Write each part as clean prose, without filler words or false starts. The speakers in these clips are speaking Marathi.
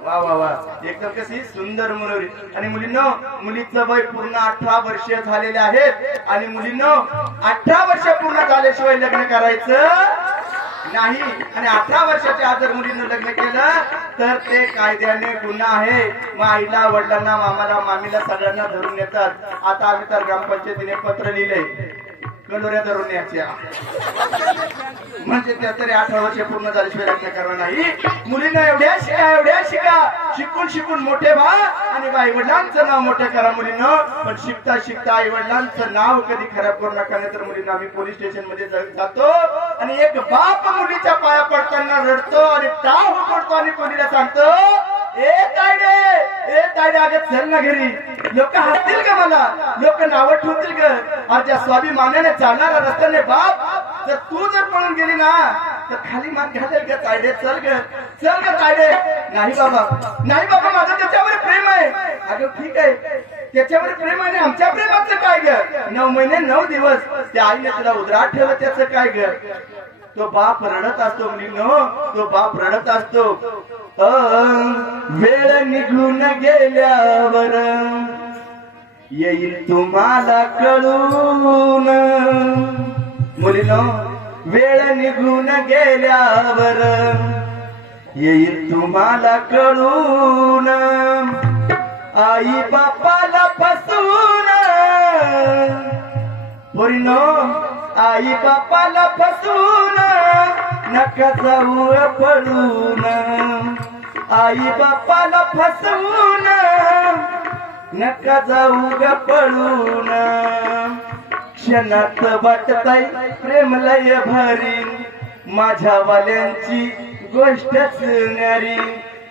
वा वा वा, एकदम कशी सुंदर मुलगी. आणि मुलींनो, मुलीचं वय पूर्ण 18 वर्ष झालेले आहेत आणि मुलींनो 18 वर्ष पूर्ण झाल्याशिवाय लग्न करायचं नाही. आणि 18 वर्षाच्या आत जर मुलीनं लग्न केलं तर ते कायद्याने गुन्हा आहे. मग आईला, वडिलांना, मामाला, मामीला सगळ्यांना धरून येतात. आता आम्ही तर ग्रामपंचायतीने पत्र लिहिलंय कलोऱ्या धरून याच्या, म्हणजे त्या तरी 18 वर्ष पूर्ण झाल्याशिवाय लग्न करणार नाही. मुलींना एवढ्या शिका, शिकून शिकून मोठे व्हा आणि आई वडिलांचं नाव मोठं करा मुलींना. पण शिकता शिकता आई वडिलांचं नाव कधी खराब करू नका, नाही तर मुलींना आम्ही पोलीस स्टेशन मध्ये जातो आणि एक बाप मुलीच्या पाया पडताना रडतो आणि टाळ पडतो आणि मुलीला सांगतो, ए तायडे अगं चल ना घरी. लोक हसतील का मला, लोक नावं ठेवतील का? आज ज्या स्वाभिमानाने चालणारा रस्त्याने बाप जर तू जर पळून गेली ना तर खाली मान घालेल का तायडे? चल ग तायडे. नाही बाबा माझं त्याच्यावर प्रेम आहे. अगं ठीक आहे, त्याच्यावर प्रेम आहे, आमच्या प्रेमाचं काय ग? 9 महिने 9 दिवस त्या आईने तुला उदरात ठेवलं, त्याचं काय ग? तो बाप रडत असतो मुलींनो, तो बाप रडत असतो. वेळ निघून गेल्यावर येईल तुम्हाला कळून. मुलींनो, वेळ निघून गेल्यावर येईल तुम्हाला कळून. आई बापाला फसवून, मुलींनो आई बापाला फसवून नका जाऊ पळून. आई बापाला फसवून नका जाऊ पळून. क्षणात वाटतय प्रेम लय भारी, माझ्या वाल्यांची गोष्टच न्यारी.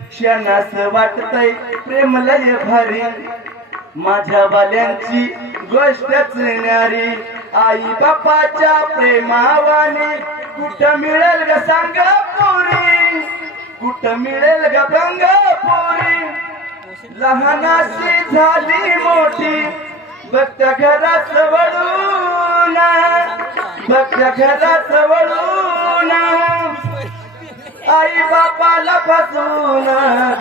क्षणास वाटतय प्रेम लय भारी, माझ्या वाल्यांची गोष्टच न्यारी. आई बापाच्या प्रेमावाने कुठं मिळेल ग सांग पोरी, कुठं मिळेल ग गंग पोरी. लहानाशी झाली मोठी बघत्या घरात वळून, बघत्या घरात वळून. आई बापाला फसवून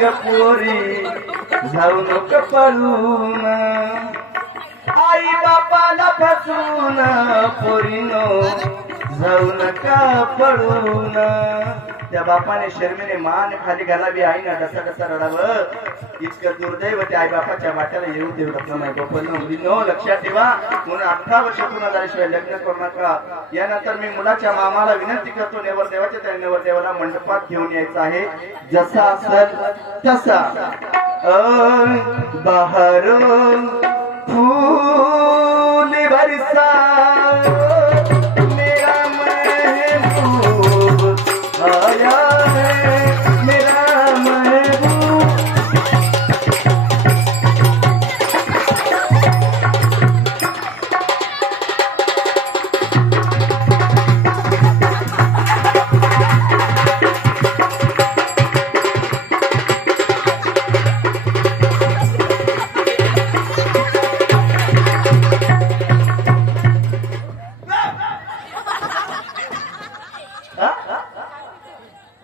ग पोरी जाऊ नको पळून. आई बापाला फसवून पोरीनो जाऊ नका पळून. त्या बापाने शर्मीने मान खाली घालावी, आईना डसा डसा रडावं. इतकं दुर्दैव त्या आई बापाच्या वाट्याला येऊ देऊ नका. नाही पण मुलीनो लक्षात ठेवा, म्हणून 18 वर्ष पूर्ण झाल्याशिवाय लग्न करू नका. यानंतर मी मुलाच्या मामाला विनंती करतो, नवरदेवाच्या त्या नवरदेवाला मंडपात घेऊन यायचं आहे. जसा असेल तसा बहारो फूल बरसा मेरा महबूब आया है, मेरा महबूब.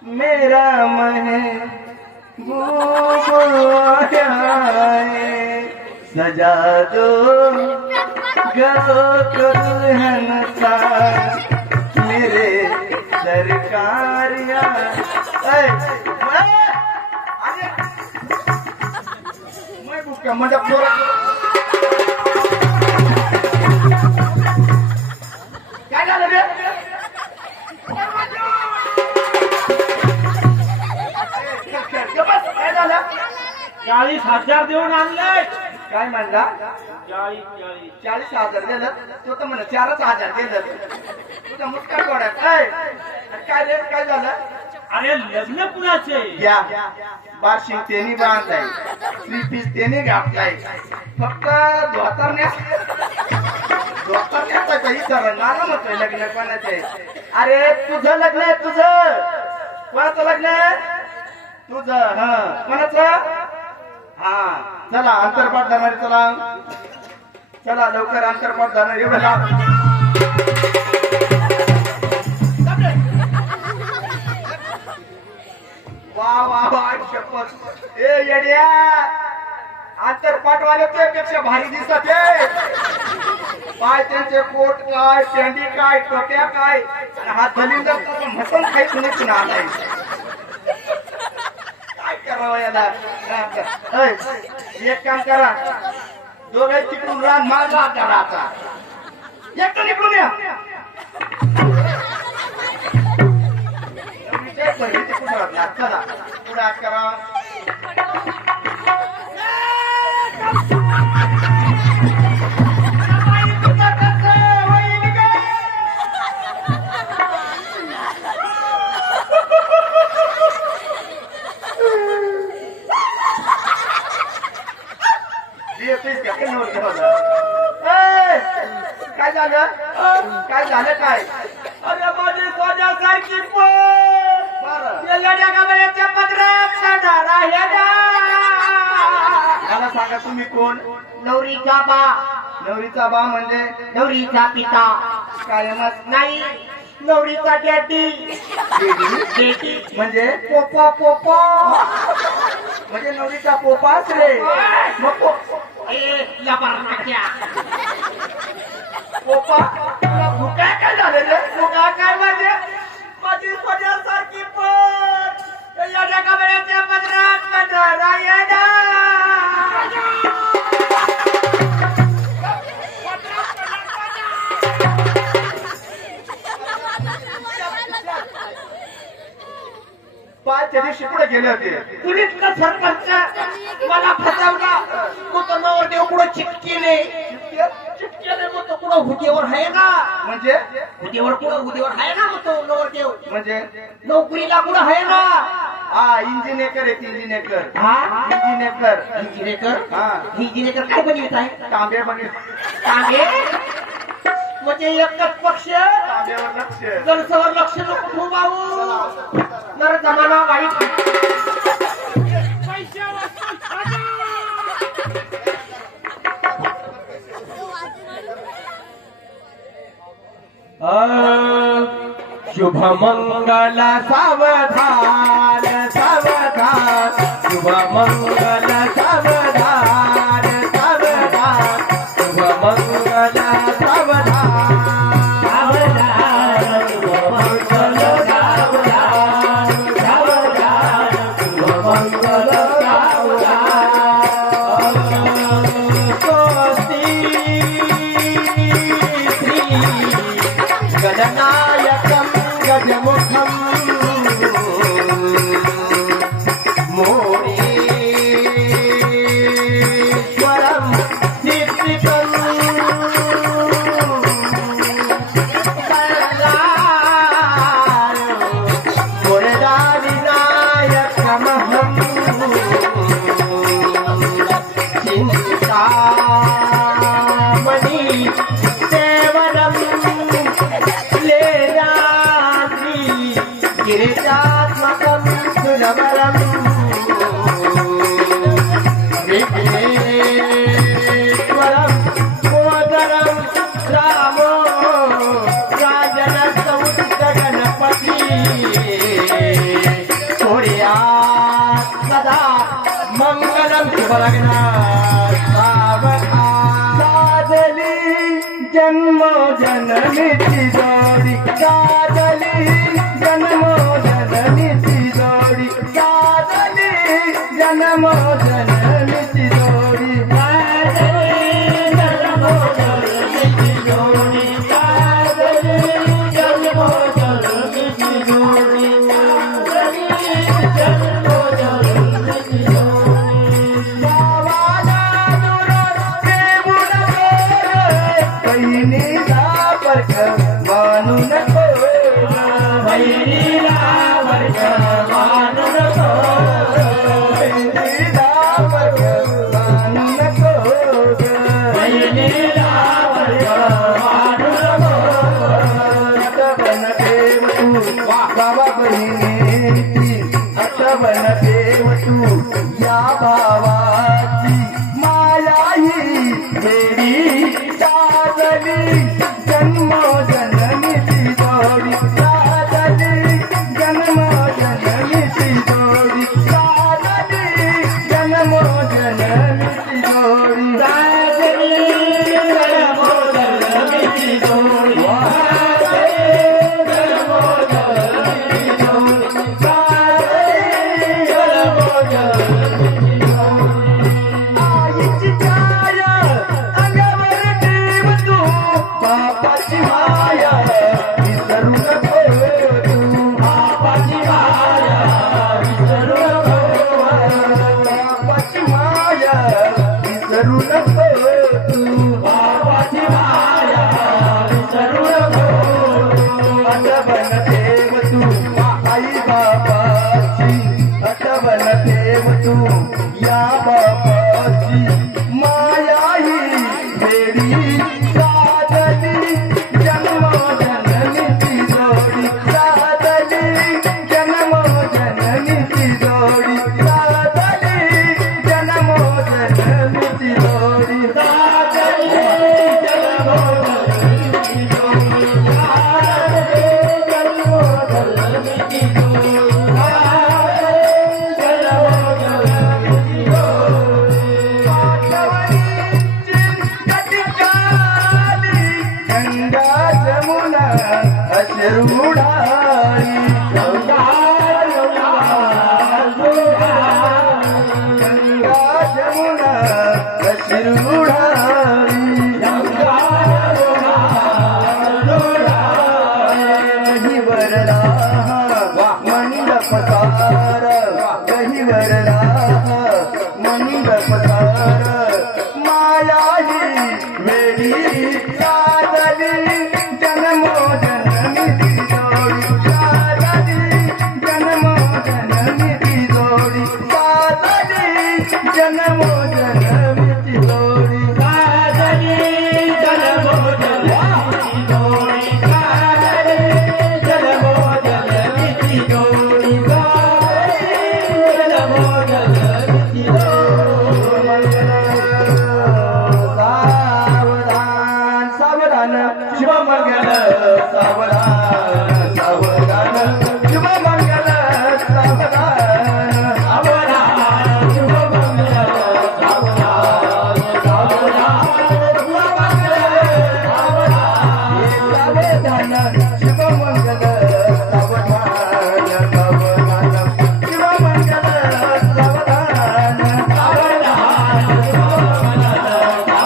मेरा महबूब आया है, सजा दो गो दुल्हन सा मेरे सरकार. मैं बुक मंडप काय झालं रे? 40,000 देऊन आणलंय. काय म्हणला? 40,000 दिलं. तो तर म्हणा 4,000 दिलं. तुझा मुस्कान गोडा काय रेट काय झालं? अरे लग्न कुणाचे? घ्या बार्शिंग त्यांनी बांधलाय, 3 पीस त्यांनी घातलाय, फक्त धोतरण्याचा इथं नाना म्हणतोय लग्न कोणाचे. अरे तुझं लग्न आहे, तुझं कोणाचं लग्न आहे? तुझं. हा कोणाचं? हा चला अंतरपाठ जाणारी, चला लवकर अंतरपाठ जाणार. एवढं वा वा वा शपथ ए येड्या आंतरपाटवाले त्यापेक्षा भारी दिसत आहे पाय त्यांचे कोट काय पेंडी काय टोप्या काय आणि हा दलिंदर तसं म्हटून काही कुणीच आलाय काय करावं याला ऐ, एक काम करा दोघे तिकडून रान माझा करा आता एकटं निघून या विजय पहिली तिकडून राहणार चला पुढे करा काय झालं काय झालं काय अरे माझी सोन्यासारखी मला सांगा तुम्ही कोण नवरीचा बा नवरीचा बा म्हणजे नवरीचा पिता कायमच नाही नवरीचा डॅडी डेडी म्हणजे पोपा पोपा म्हणजे नवरीचा पोपाच रे मग ए लबारनाक्या पोपा तुला काय झालं रे तुला काय म्हणजे माझी सोन्यासारखी पण या जगाच्या पदरात पदरा येडा पाचच्या दिवशी पुढे गेले होते पुलिस का सरपंच मला फसवला तो तर नवरदेव कुठं चिटकेले चिटकेले मग तो कुठं हुदेवर आहे ना म्हणजे हुदेवर कुठं हुदेवर आहे ना मग तो नवरदेव म्हणजे नोकरीला कुठं आहे ना हा इंजिनियर आहेत इंजिनियर हा इंजिनियर हा इंजिनियर काय बनवित आहे तांबे बने कांगे म्हणजे एकच पक्ष तांब्यावर लक्ष जलसवर लक्ष नको ठेवू भाऊ नर जमाना वाईट शुभ मंगल सावधान सावधान शुभ मंगल सावधान सावधान शुभ मंगल सावधान सावधान शुभ मंगल सावधान सावधान शुभ मंगल गणनायकं गजमुखं मोरेश्वरं सिद्धिकं मुरदा विनायकमहं चिन्तामणि देवरं गिरिजात्मकं सुरवरं विघ्नेश्वरं मोदरं रामो राजनसौतगणपति कुर्यात् सदा मङ्गलं शुभलग्नात् सावधानी जन्मो जननीति जोडी गादली जन्मो जननीति जोडी गादली जन्मो जननीति जोडी गादली जन्मो जननीति जोडी गादली जन्मो जननीति जोडी गादली जन्मो जननीति जोडी बाबाला दुरात देऊन बहिणीला वर्ग मानू नको बहिणीला वर्ग मानू नको बहिणीला वर्ग मानू नको बहिणीला वर्ग मानू नको आठवण देव तू बाबा बहिणीची आठवण देव तू या भावाची माया ही देवी साजली जन्मो जननीति जोडी साजली जन्मो जननीति जोडी तू या बापाची माया ही वेडी साधली जन्म जननीची जोडी साधली जन्म जननीची जोडी साधली जन्म जननीची जोडी गंगा जमुना अश्रुढारी गंगा जमुना अश्रुढारी गहिवरला मंडपसार गहिवरला मंडपसार माया ही वेडी साधली जन्मो जननीची जोडी साधली जन्मो जननीची जोडी साधली जन्मो जननीची जोडी साधली जन्मो जननीची जोडी साधली जन्मो जननीची जोडी साधली जन्मो जननीची सावधान सावधान शिवमंगल सावधान सावधान शिवमंगल सावधान सावधान शिवमंगल सावधान सावधान शिवमंगल सावधान सावधान शिवमंगल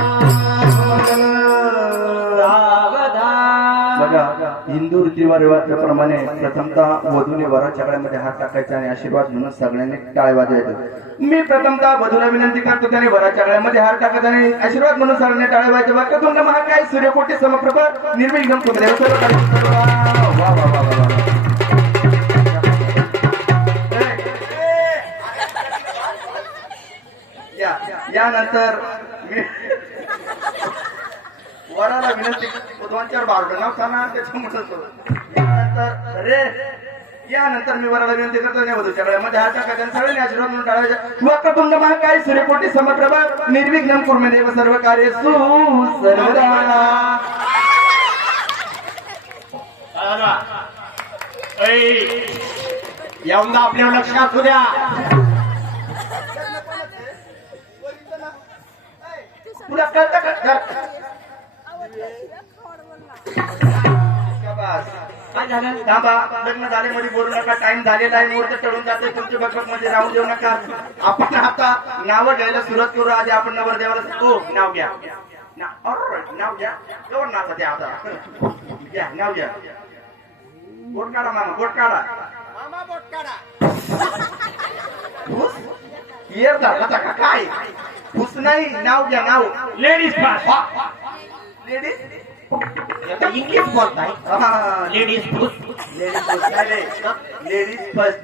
सावधान बघा हिंदू रीतिरिवाजाप्रमाणे प्रथमतः वधूने वराच्या गळ्यामध्ये हात टाकायचा आणि आशीर्वाद म्हणून सगळ्यांनी टाळ्या वाजवायचं. मी प्रथमतः वधूला विनंती करतो त्याने वराच्या गळ्यामध्ये हात टाकत आणि आशीर्वाद म्हणून सगळ्यांनी टाळ्या वाजवायचं. वक्रतुंड महाकाय सूर्यकोटी समप्रभ निर्विघ्न कुमदेव सर्व कार्य वा वा वा वा वा. यानंतर मी वराला विनंती दोन चार बारड नाव सांगा त्याच्यामुळे यानंतर मी वराला विनंती करतो नाही वधूच्या गळ्यामध्ये हात टाकायचा आणि सगळ्यांनी आशीर्वाद म्हणून टाळायचा. वक्रतुंड महाकाय सूर्यकोटी समप्रभ निर्विघ्न कुर्मदेव सर्व कार्य सर्वदा. यंदा आपल्या लक्षात असू द्या तुला कळतं का? काय झालं थांबा, लग्न झाले मध्ये बोलू नका. टाइम झालेला आहे, मुहूर्त टळून जाते. तुमची बकबक मध्ये राहू देऊ नका. आपण आता नावं घ्यायला सुरुवात करू. आधी आपण नवरदेवाला नाव घ्या. नाव घ्या. एवढं नाचा द्या आता. घ्या नाव घ्या. बोट काढा मामा, बोट काढा. येर झाला का काय? फुस नाही, नाव घ्या. नाव लेडीज फर्स्ट. लेडीज इंग्लिश बोलताय लेडीज लेडीज फर्स्ट.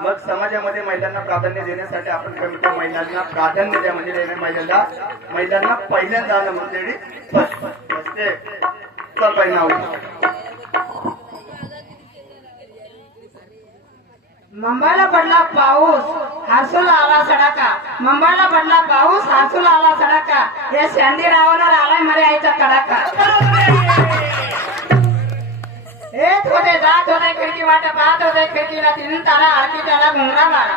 मग समाजामध्ये महिलांना प्राधान्य देण्यासाठी आपण कमीत महिलांना प्राधान्य द्या म्हणजे महिलांना पहिल्यांदा आलं म्हणजे लेडीज फर्स्ट. चल बाई नाव. मुंबईला पडला पाऊस हासूला आला सडाका. मुंबईला पडला पाऊस हासूला आला सडाका. या शांदी रावणार आलाय मरे आईचा कडाका. येत होते जात होते खिडकी वाट पाहत होते खिडकीला. तीन तारा आरती त्याला घुंगरा बारा.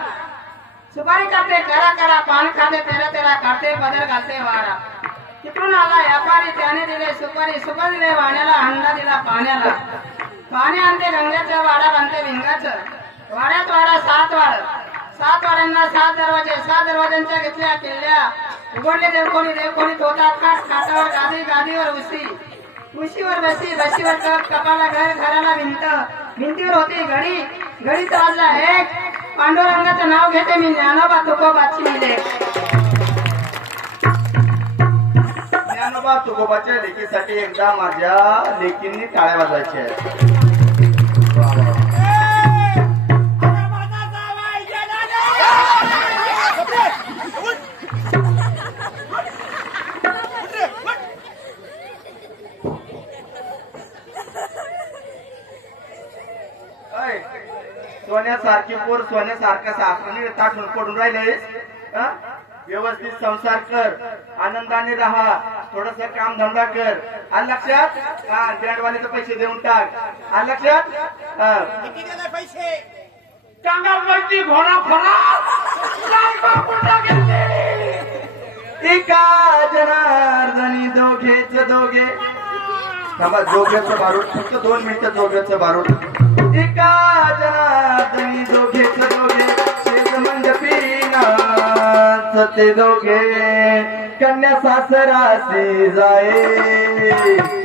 सुपारी कापते करा करा पान खाते तेरा तेरा काढते पदर घालते वारा. तिकडून आला व्यापारी त्याने दिले सुपारी. सुपारी दिले वाण्याला हंडा दिला पाण्याला. पाणी आणते गंग्याचं वाडा बांधते भिंगाचं. वाड्यात वाडा सात वाड्यांना सात दरवाजे. सात दरवाज्यांच्या घेतल्या किल्ल्या. उघडले देवकोणी तोता खाट. खाटावर गादी गादीवर उशीवर बशीवर कप. कपाला घर घराला भिंत. भिंतीवर होती घडी. घडीचा वाजला एक. पांडुरंगाचं नाव घेते मी ज्ञानोबा तुकोबाची मिले. ज्ञानोबा तुकोबाच्या लेकीसाठी एकदा माझ्या लेकींनी टाळ्या वाजवायच्या आहेत. होय. सोन्यासारखी पोर सोन्यासारखा साखर ताटून पडून राहिलेस हा? व्यवस्थित संसार कर, आनंदाने राहा, थोडस काम धंदा कर. आलं लक्षात? हा, बँडवाले पैसे देऊन टाक. आलं लक्षात? हा. किती दिले पैसे? चांगलवरती घोडा एका जनार्दनी दोघेच दोघे. थांबा, जोग्याचं बारूड फक्त 2 मिनिटं. जोग्याचं बारूड. एका जनार्दनी दोघेच दोघे, शेत मंडपीनाच ते दोघे, कन्या सासरासी जाये.